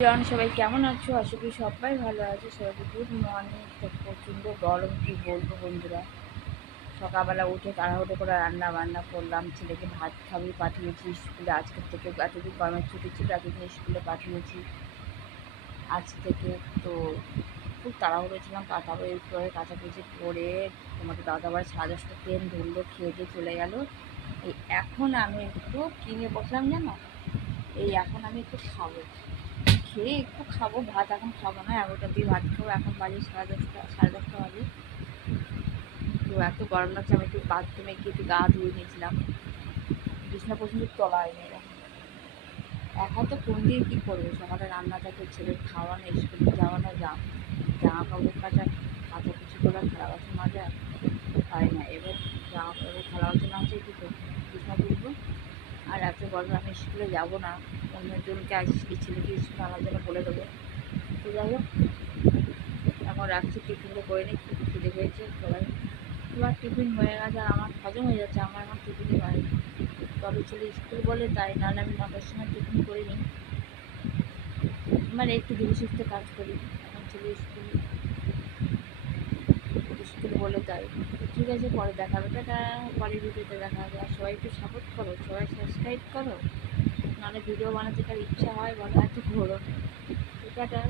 সবাই কেমন আছো? আশা করি সবাই ভালো আছে। সবাইকে গুড মর্নিং। তো প্রচণ্ড গরম, কি বলবো বন্ধুরা। সকালবেলা উঠে তাড়াহুড়ো করে রান্না বান্না করলাম। ছেলেকে ভাত খাইয়ে পাঠিয়েছি স্কুলে। আজকের থেকে এতদিন গরমের ছুটি ছিল, এতদিন স্কুলে পাঠিয়েছি আজ থেকে। তো খুব তাড়াহুড়ো ছিলাম, তাড়াতাড়ি করে কাচাকুচি করে তোমাদের দাদাভাই 10:30 ট্রেন ধরলো, খেয়ে দিয়ে চলে গেল। এই এখন আমি একটু কিনে বসলাম জানো। এখন আমি একটু খাবো, খেয়ে একটু খাবো। ভাত এখন খাবো না, 11টার দিয়ে ভাত খাবো। এখন বাজে 10:30 বাজে। তো এত গরম লাগছে, আমি একটু বাথরুমে গিয়ে একটু গা ধুয়ে নিয়েছিলাম। বিছনা পর্যন্ত তোলা হয়নি এরকম। একা তো কোন দিয়ে কী করবো, সকালে রান্না থাকে, ছেলের খাওয়ানো, স্কুলে যাওয়ানো, জামা কাপড় কাচাকুচি করা, থালা বাসন মাজা হয় না। এবার জামা কাপড় থালা বাসন আছে, কী করবো, বিছনা তুলবো। আর এত গরমে আমি স্কুলে যাবো না, অন্যজনকে এই ছেলেকে স্কুলে আনার জন্য বলে দেবো। তো যাই হোক, এখন রাখছি, টিফিনটা করে নিই, খুব খিদে পেয়েছে সবাই। এবার টিফিন হয়ে গেছে, আর আমার হজম হয়ে যাচ্ছে, আমার এখন টিফিনই হয়। তবে ছেলে স্কুল বলে তাই, নাহলে আমি 9টার সময় টিফিন করে নিই। মানে একটু ধীরে সুস্থে কাজ করি। এখন ছেলে স্কুল স্কুল বলে তাই। তো ঠিক আছে, পরে দেখা হবে। টাটা। পরের ভিডিওতে দেখা হবে। আর সবাই একটু সাপোর্ট করো, সবাই সাবস্ক্রাইব করো, নাহলে ভিডিও বানাতে কার ইচ্ছা হয় বলো, এত গরমে। টাটা।